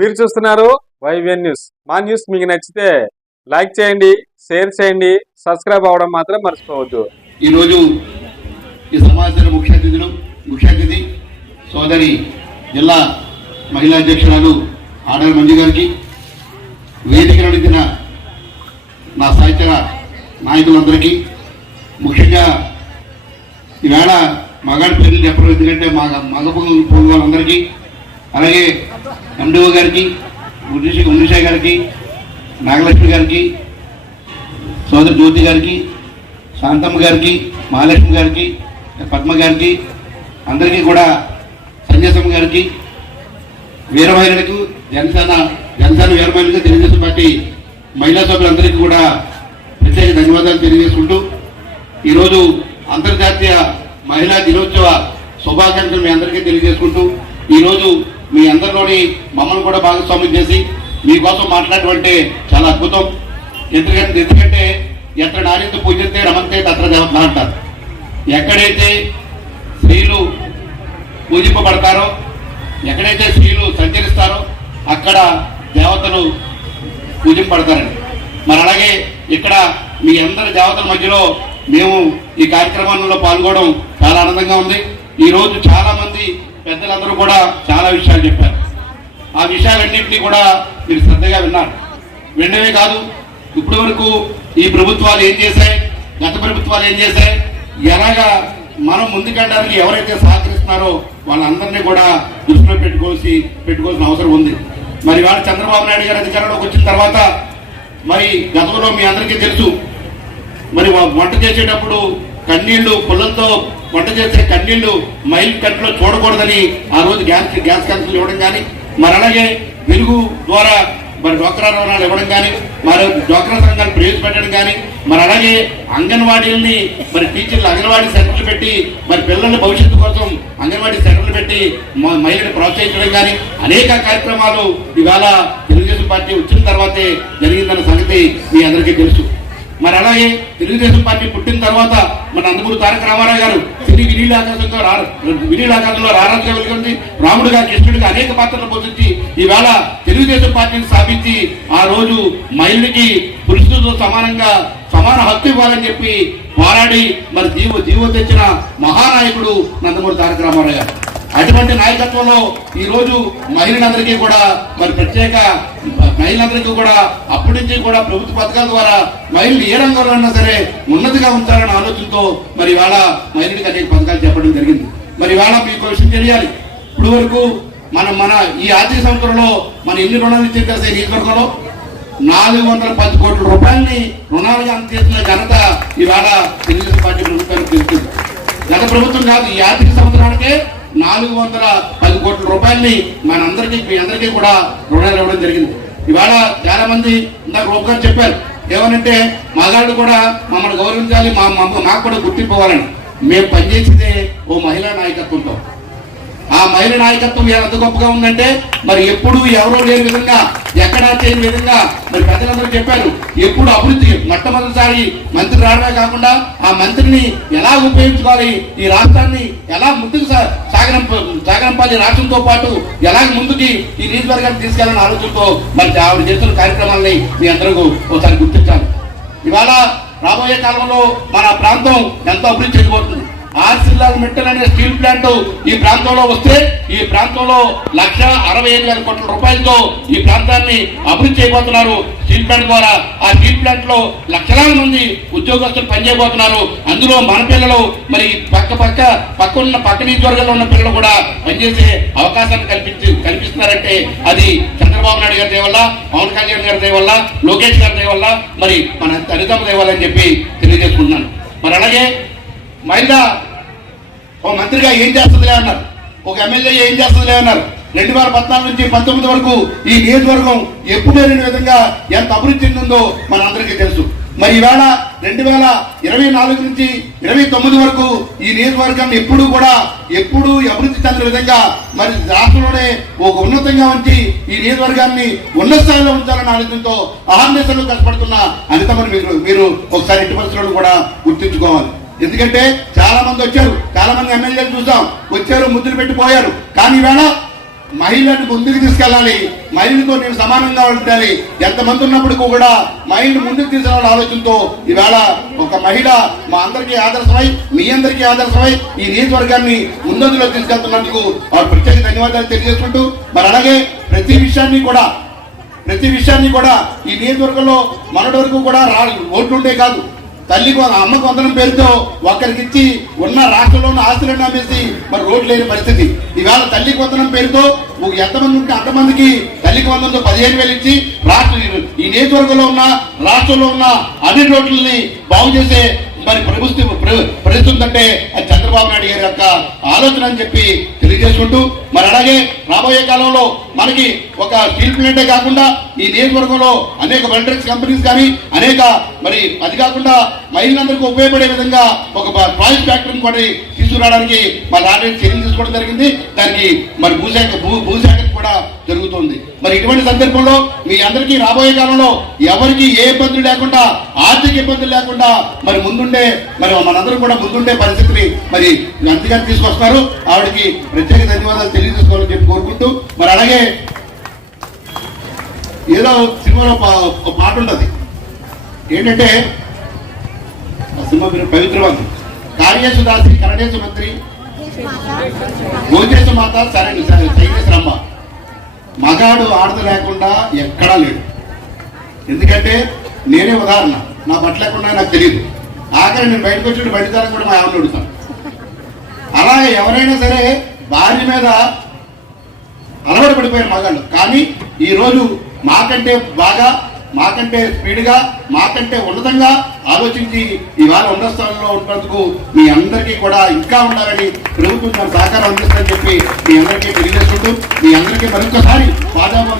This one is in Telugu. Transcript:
మీరు చూస్తున్నారు వైవిఎన్ న్యూస్. మా న్యూస్ మీకు నచ్చితే లైక్ చేయండి, షేర్ చేయండి, సబ్స్క్రైబ్ అవ్వడం మాత్రం మర్చిపోవద్దు. ఈరోజు ఈ సమావేశంలో ముఖ్య అతిథి సోదరి జిల్లా మహిళా అధ్యక్షురాలు ఆడల మంజు గారికి, వేదికను అడిగిన నా సహచర నాయకులందరికీ, ముఖ్యంగా ఈవేళ మగాడి పేర్లు చెప్పడం ఎందుకంటే మగ పొంగు వాళ్ళందరికీ, అలాగే ఎండిఓ గారికి, ఉన్నిషా గారికి, నాగలక్ష్మి గారికి, సోదరి జ్యోతి గారికి, శాంతమ్మ గారికి, మహాలక్ష్మి గారికి, పద్మ గారికి, అందరికీ కూడా సంజయసమ్మ గారికి, వీర మహిళలకు, జనసేన వీర మహిళలకు, తెలుగుదేశం పార్టీ మహిళా సభ్యులందరికీ కూడా ప్రత్యేక ధన్యవాదాలు తెలియజేసుకుంటూ, ఈరోజు అంతర్జాతీయ మహిళా దినోత్సవ శుభాకాంక్షలు మీ అందరికీ తెలియజేసుకుంటూ, ఈరోజు మీ అందరిలోని మమ్మల్ని కూడా భాగస్వామ్యం చేసి మీకోసం మాట్లాడటం చాలా అద్భుతం. ఎందుకంటే ఎత్ర నార్యంతో పూజిస్తే రమంతే తత్ర దేవత అంటారు. ఎక్కడైతే స్త్రీలు పూజింపబడతారో, ఎక్కడైతే స్త్రీలు సంచరిస్తారో అక్కడ దేవతలు పూజింపబడతారండి. మరి అలాగే ఇక్కడ మీ అందరి దేవతల మధ్యలో మేము ఈ కార్యక్రమంలో పాల్గొనడం చాలా ఆనందంగా ఉంది. ఈరోజు చాలా మంది పెద్దలందరూ కూడా చాలా విషయాలు చెప్పారు. ఆ విషయాలన్నింటినీ కూడా మీరు శ్రద్ధగా విన్నారు. వినడమే కాదు, ఇప్పటి వరకు ఈ ప్రభుత్వాలు ఏం చేశాయి, గత ప్రభుత్వాలు ఏం చేశాయి, ఎలాగా మనం ముందుకెళ్ళడానికి ఎవరైతే సహకరిస్తున్నారో వాళ్ళందరినీ కూడా దృష్టిలో పెట్టుకోవాల్సిన అవసరం ఉంది. మరి వాళ్ళ చంద్రబాబు నాయుడు గారు అధికారంలోకి వచ్చిన తర్వాత మరి గతంలో మీ అందరికీ తెలుసు, మరి వంట చేసేటప్పుడు కన్నీళ్లు పుల్లలతో వంట చేసే కన్నీళ్లు మైల్ కంట్లో చూడకూడదని ఆ రోజు గ్యాస్ కనెక్షన్ ఇవ్వడం కానీ, మరి అలాగే వెలుగు ద్వారా మరి డ్వాక్రా రుణాలు ఇవ్వడం కానీ, మరి డ్వాక్రా సంఘాలు ప్రవేశపెట్టడం కానీ, మరి అలాగే అంగన్వాడీలని మరి టీచర్లు అంగన్వాడీ సెంటర్లు పెట్టి మరి పిల్లల భవిష్యత్తు కోసం అంగన్వాడీ సెంటర్లు పెట్టి మహిళని ప్రోత్సహించడం కానీ అనేక కార్యక్రమాలు ఇవాళ తెలుగుదేశం పార్టీ వచ్చిన తర్వాతే జరిగిందన్న సంగతి మీ అందరికీ తెలుసు. మరి అలాగే తెలుగుదేశం పార్టీ పుట్టిన తర్వాత మన నందమూరి తారక రామారావు గారు వినీలాకాశంలో రారాజుగా వెలుగుంది, రాముడుగా కృష్ణుడిగా అనేక పాత్రలు పోషించి ఈవేళ తెలుగుదేశం పార్టీని స్థాపించి ఆ రోజు మహిళకి పురుషులతో సమాన హక్కు ఇవ్వాలని చెప్పి పోరాడి మరి జీవో తెచ్చిన మహానాయకుడు నందమూరి తారక రామారావు గారు. అటువంటి నాయకత్వంలో ఈ రోజు మహిళలందరికీ కూడా మరి ప్రత్యేక మహిళలందరికీ కూడా అప్పటి నుంచి కూడా ప్రభుత్వ పథకాల ద్వారా మహిళలు ఏ రంగంలో ఉన్నా సరే ఉన్నతిగా ఉంచాలన్న ఆలోచనతో మరి ఇవాళ మహిళలకు అనేక పథకాలు చెప్పడం జరిగింది. మరి ఇవాళ మీకు విషయం తెలియాలి, ఇప్పుడు వరకు మన ఈ ఆర్థిక సంవత్సరంలో మన ఎన్ని రుణాలు ఇచ్చిన తెలిసే నియోజకవర్గంలో 410 కోట్ల రూపాయలని రుణాలుగా అందజేసిన ఘనత ఇవాళ తెలుగుదేశం పార్టీ ప్రభుత్వానికి తెలుస్తుంది. గత ప్రభుత్వం కాదు, ఈ ఆర్థిక సంవత్సరానికే 410 కోట్ల రూపాయలని మీ అందరికీ కూడా రుణాలు ఇవ్వడం జరిగింది. ఇవాళ చాలా మంది ఇందాక రూప్ గారు చెప్పారు, ఏమనంటే మగాళ్ళు కూడా మమ్మల్ని గౌరవించాలి, మాకు కూడా గుర్తింపు ఇవ్వాలని. మేము పనిచేసేదే ఓ మహిళా నాయకత్వంతో. ఆ మహిళా నాయకత్వం ఎంత గొప్పగా ఉందంటే మరి ఎప్పుడు ఎవరో లేని విధంగా, ఎక్కడా చేయని విధంగా మరి ప్రజలందరూ చెప్పారు, ఎప్పుడు అభివృద్ధి మొట్టమొదటిసారి మంత్రి రావడమే కాకుండా ఆ మంత్రిని ఎలా ఉపయోగించుకోవాలి, ఈ రాష్ట్రాన్ని ఎలా ముందుకు సాగనంపాలి, రాష్ట్రంతో పాటు ఎలా ముందుకి ఈ నియోజకవర్గాన్ని తీసుకెళ్లాలని ఆలోచనతో మరి ఆవిడ చేస్తున్న కార్యక్రమాలని మీ అందరూ ఒకసారి గుర్తించాలి. ఇవాళ రాబోయే కాలంలో మన ప్రాంతం ఎంతో అభివృద్ధి చెందిపోతుంది. ఆర్సిల్లాల్ మెట్టల్ అనే స్టీల్ ప్లాంట్ ఈ ప్రాంతంలో వస్తే ఈ ప్రాంతంలో 1,65,000 కోట్ల రూపాయలతో ఈ ప్రాంతాన్ని అభివృద్ధి చేయబోతున్నారు స్టీల్ ప్లాంట్ ద్వారా. ఆ స్టీల్ ప్లాంట్ లో లక్షలాది మంది ఉద్యోగస్తులు పనిచేయబోతున్నారు. అందులో మన పిల్లలు మరి పక్క నియోజకవర్గంలో ఉన్న పిల్లలు కూడా పనిచేసే అవకాశాన్ని కల్పిస్తున్నారంటే అది చంద్రబాబు నాయుడు గారి దయ వల్ల, పవన్ కళ్యాణ్ గారి దయ వల్ల, లోకేష్ గారి దయ వల్ల, మరి మన తల్లిదండ్రుల దయ వల్ల అని చెప్పి తెలియజేసుకుంటున్నాను. మరి అలాగే మహిళ ఓ మంత్రిగా ఏం చేస్తుందిలే అన్నారు, ఒక ఎమ్మెల్యే ఏం చేస్తుందిలే అన్నారు. 2014 నుంచి 19 వరకు ఈ నియోజకవర్గం ఎప్పుడు లేని విధంగా ఎంత అభివృద్ధి చెందిందో మనందరికీ తెలుసు. మరి ఈవేళ 2024 నుంచి 29 వరకు ఈ నియోజకవర్గాన్ని ఎప్పుడు అభివృద్ధి చెందిన విధంగా మరి రాష్ట్రంలోనే ఒక ఉన్నతంగా ఉంచి ఈ నియోజకవర్గాన్ని ఉన్నత స్థాయిలో ఉంచాలన్న ఆలోచనతో అహర్నిశలు కష్టపడుతున్న అనితమని మీరు ఒకసారి ఇంటి పరిస్థితులను కూడా గుర్తుంచుకోవాలి. ఎందుకంటే చాలా మంది వచ్చారు, చాలా మంది ఎమ్మెల్యేలు చూసాం, వచ్చారు, ముద్దులు పెట్టిపోయారు. కానీ ఈవేళ మహిళలను ముందుకు తీసుకెళ్ళాలి, మహిళలతో నేను సమానంగా ఉండాలి, ఎంతమంది ఉన్నప్పటికీ కూడా మహిళను ముందుకు తీసుకెళ్ళాలి ఆలోచనతో ఈవేళ ఒక మహిళ మా అందరికీ ఆదర్శమై, మీ అందరికీ ఆదర్శమై ఈ నియోజకవర్గాన్ని ముందంజలో తీసుకెళ్తున్నందుకు వారు ప్రత్యేక ధన్యవాదాలు తెలియజేసుకుంటూ, మరి అలాగే ప్రతి విషయాన్ని కూడా ఈ నియోజకవర్గంలో మొన్నటి వరకు కూడా ఓట్లుండే కాదు, తల్లికి అమ్మకు వందనం పేరుతో ఒక్కరికిచ్చి ఉన్న రాష్ట్రంలో ఉన్న ఆస్తులను అమ్మేసి మరి రోడ్లు లేని పరిస్థితి. ఈవేళ తల్లికి వందనం పేరుతో ఎంతమంది ఉంటే అంతమందికి తల్లికి వందనంతో 15,000 ఇచ్చి ఈ నియోజకవర్గంలో ఉన్న రాష్ట్రంలో ఉన్న అన్ని రోడ్లని బాగు చేసే మరి ప్రభుత్వం అంటే అది చంద్రబాబు నాయుడు గారి యొక్క ఆలోచన అని చెప్పి తెలియజేసుకుంటూ, మరి అలాగే రాబోయే కాలంలో మనకి ఒక స్టీల్ ప్లాంటే కాకుండా ఈ నియోజకవర్గంలో అనేక వెల్డ్రెక్స్ కంపెనీస్ కానీ అనేక మరి అది కాకుండా మహిళలందరికీ ఉపయోగపడే విధంగా ఒక టాయ్స్ ఫ్యాక్టరీని కూడా తీసుకురావడానికి మరి ఆల్రెడీ చర్యలు తీసుకోవడం జరిగింది. దానికి మరి భూశాఖ కూడా జరుగుతుంది. మరి ఇటువంటి సందర్భంలో మీ అందరికీ రాబోయే కాలంలో ఎవరికి ఏ ఇబ్బందులు లేకుండా, ఆర్థిక ఇబ్బందులు లేకుండా మరి ముందుండే మరి మనందరం కూడా ముందుండే పరిస్థితిని మరి అందుకని తీసుకొస్తున్నారు. ఆవిడకి ప్రత్యేక ధన్యవాదాలు తెలియజేసుకోవాలని చెప్పి కోరుకుంటూ, మరి అలాగే ఏదో సినిమాలో ఒక పాట ఉంటుంది ఏంటంటే సినిమా పేరు పవిత్రవంతం, కార్యేశు దాసి కరణేశు మంత్రి భోజేశ మాత సైనేశ్వరమ్మ. మగాడు ఆడదు లేకుండా ఎక్కడా లేడు. ఎందుకంటే నేనే ఉదాహరణ, నా బట్ట లేకుండా నాకు తెలియదు. ఆఖరి నేను బయటకు వచ్చి బయటదారం కూడా మా ఆవిడ అడుగుతాను. అలాగే ఎవరైనా సరే భార్య మీద అలవాటు పడిపోయారు మగాళ్ళు. కానీ ఈరోజు మాకంటే బాగా, మాకంటే స్పీడ్గా, మాకంటే ఉన్నతంగా ఆలోచించి ఇవాళ ఉన్న స్థానంలో ఉన్నందుకు మీ అందరికీ కూడా ఇంకా ఉండాలని ప్రభుత్వం దాని సహకారం అందిస్తుందని చెప్పి మీ అందరికీ తెలియజేసుకుంటూ, మీ అందరికీ మరొకసారి పాదాభ